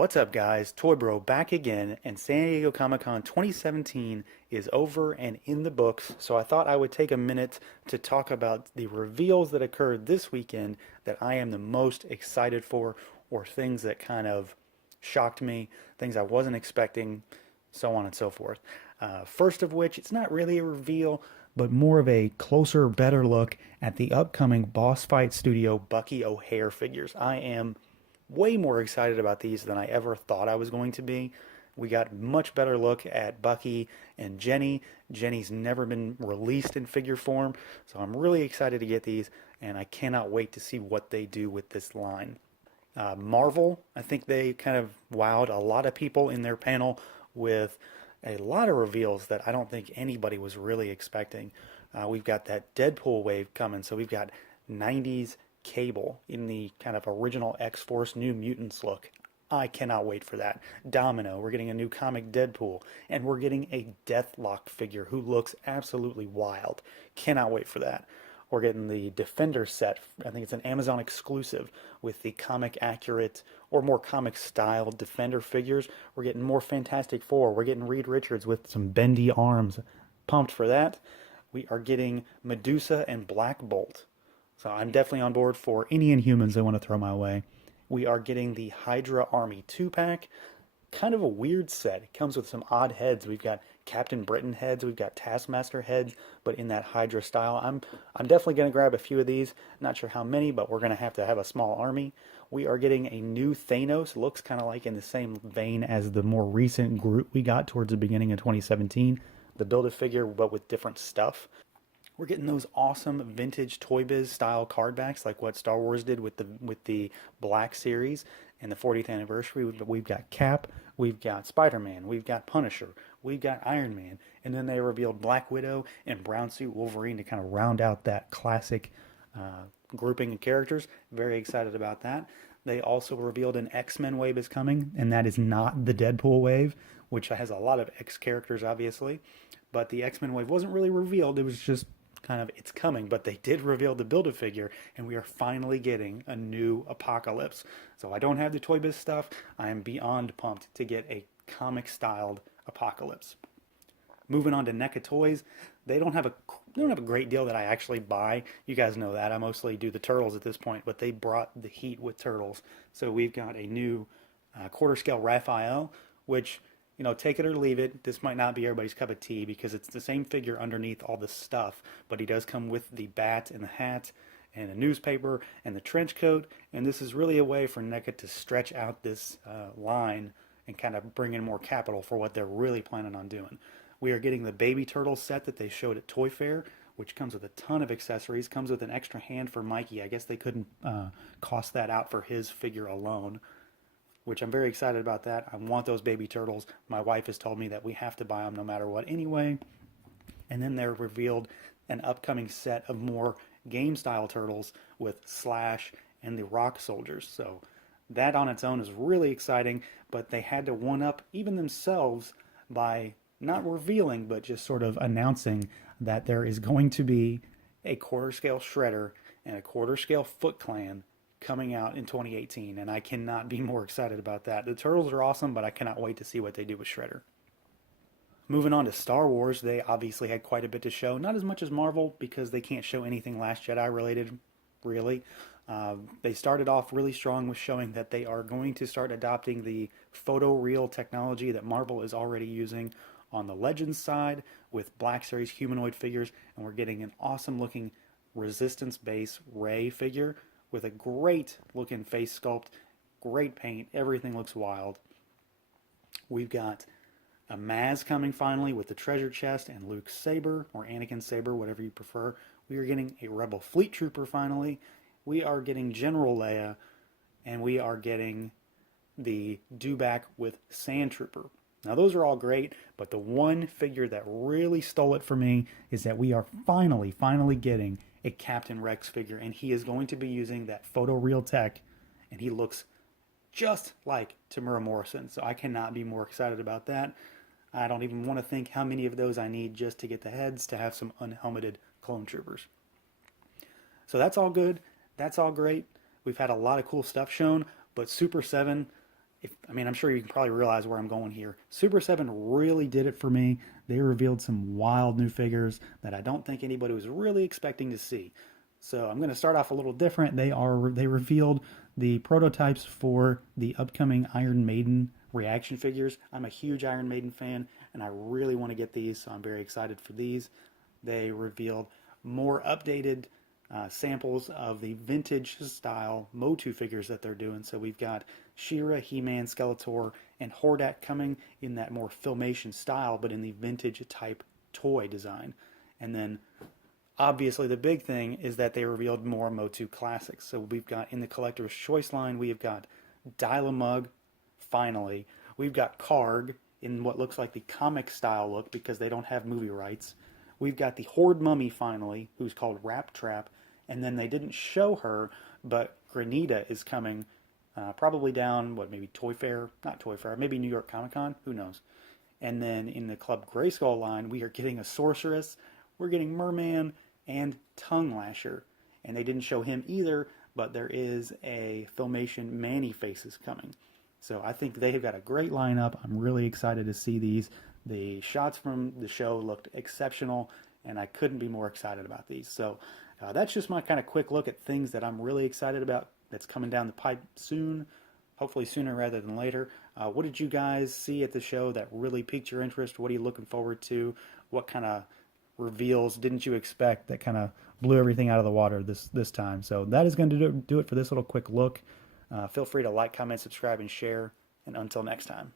What's up, guys? Toy Bro back again, and San Diego Comic-Con 2017 is over and in the books, so I thought I would take a minute to talk about the reveals that occurred this weekend that I am the most excited for, or things that kind of shocked me, things I wasn't expecting, so on and so forth. First of which, it's not really a reveal, but more of a closer, better look at the upcoming Boss Fight Studio Bucky O'Hare figures. I am way more excited about these than I ever thought I was going to be. We got much better look at Bucky and Jenny. Jenny's never been released in figure form, so I'm really excited to get these, and I cannot wait to see what they do with this line. Marvel, I think they kind of wowed a lot of people in their panel with a lot of reveals that I don't think anybody was really expecting. We've got that Deadpool wave coming, so we've got 90s Cable in the kind of original X-Force New Mutants look. I cannot wait for that. Domino, we're getting a new comic Deadpool, and we're getting a Deathlock figure who looks absolutely wild. Cannot wait for that. We're getting the Defender set. I think it's an Amazon exclusive with the comic accurate or more comic style Defender figures. We're getting more Fantastic Four. We're getting Reed Richards with some bendy arms. Pumped for that. We are getting Medusa and Black Bolt. So I'm definitely on board for any Inhumans they want to throw my way. We are getting the Hydra Army 2-pack. Kind of a weird set. It comes with some odd heads. We've got Captain Britain heads, we've got Taskmaster heads, but in that Hydra style. I'm definitely going to grab a few of these. Not sure how many, but we're going to have a small army. We are getting a new Thanos. Looks kind of like in the same vein as the more recent Groot we got towards the beginning of 2017. The Build-A-Figure, but with different stuff. We're getting those awesome vintage Toy Biz style card backs like what Star Wars did with the Black Series and the 40th anniversary. We've got Cap, we've got Spider-Man, we've got Punisher, we've got Iron Man, and then they revealed Black Widow and Brown Suit Wolverine to kind of round out that classic grouping of characters. Very excited about that. They also revealed an X-Men wave is coming, and that is not the Deadpool wave, which has a lot of X characters, obviously. But the X-Men wave wasn't really revealed. It was just kind of, it's coming, but they did reveal the Build-A-Figure, and we are finally getting a new Apocalypse. So I don't have the Toy Biz stuff. I am beyond pumped to get a comic-styled Apocalypse. Moving on to NECA Toys, they don't have a great deal that I actually buy. You guys know that. I mostly do the Turtles at this point, but they brought the heat with Turtles. So we've got a new quarter-scale Raphael, which, you know, take it or leave it. This might not be everybody's cup of tea because it's the same figure underneath all this stuff, but he does come with the bat and the hat and a newspaper and the trench coat, and this is really a way for NECA to stretch out this line and kind of bring in more capital for what they're really planning on doing. We are getting the Baby Turtle set that they showed at Toy Fair, which comes with a ton of accessories, comes with an extra hand for Mikey. I guess they couldn't cost that out for his figure alone, which I'm very excited about that. I want those baby turtles. My wife has told me that we have to buy them no matter what anyway. And then they're revealed an upcoming set of more game-style turtles with Slash and the Rock Soldiers. So that on its own is really exciting, but they had to one-up even themselves by not revealing, but just sort of announcing that there is going to be a quarter-scale Shredder and a quarter-scale Foot Clan coming out in 2018, and I cannot be more excited about that. The Turtles are awesome, but I cannot wait to see what they do with Shredder. Moving on to Star Wars, they obviously had quite a bit to show. Not as much as Marvel, because they can't show anything Last Jedi related, really. They started off really strong with showing that they are going to start adopting the photoreal technology that Marvel is already using on the Legends side with Black Series humanoid figures, and we're getting an awesome looking Resistance base Rey figure with a great looking face sculpt, great paint, everything looks wild. We've got a Maz coming finally with the treasure chest and Luke's saber, or Anakin's saber, whatever you prefer. We are getting a Rebel Fleet Trooper finally. We are getting General Leia, and we are getting the Dewback with Sand Trooper. Now those are all great, but the one figure that really stole it for me is that we are finally getting a Captain Rex figure, and he is going to be using that photoreal tech, and he looks just like Tamura Morrison, so I cannot be more excited about that. I don't even want to think how many of those I need just to get the heads to have some unhelmeted clone troopers. So that's all good. That's all great. We've had a lot of cool stuff shown, but Super 7, I mean, I'm sure you can probably realize where I'm going here. Super 7 really did it for me. They revealed some wild new figures that I don't think anybody was really expecting to see. So I'm going to start off a little different. They revealed the prototypes for the upcoming Iron Maiden reaction figures. I'm a huge Iron Maiden fan, and I really want to get these, so I'm very excited for these. They revealed more updated samples of the vintage style Motu figures that they're doing. So we've got She-Ra, He-Man, Skeletor, and Hordak coming in that more Filmation style, but in the vintage type toy design. And then obviously the big thing is that they revealed more Motu classics. So we've got in the collector's choice line, we have got Dial-A-Mug, finally. We've got Karg in what looks like the comic style look because they don't have movie rights. We've got the Horde Mummy finally, who's called Rap Trap, and then they didn't show her, but Granita is coming, probably down, maybe Toy Fair, not Toy Fair, maybe New York Comic Con, who knows. And then in the Club Grayskull line, we are getting a Sorceress, we're getting Merman, and Tongue Lasher. And they didn't show him either, but there is a Filmation Manny Faces coming. So I think they have got a great lineup. I'm really excited to see these. The shots from the show looked exceptional, and I couldn't be more excited about these. So that's just my kind of quick look at things that I'm really excited about that's coming down the pipe soon, hopefully sooner rather than later. What did you guys see at the show that really piqued your interest? What are you looking forward to? What kind of reveals didn't you expect that kind of blew everything out of the water this time? So that is going to do it for this little quick look. Feel free to like, comment, subscribe, and share. And until next time.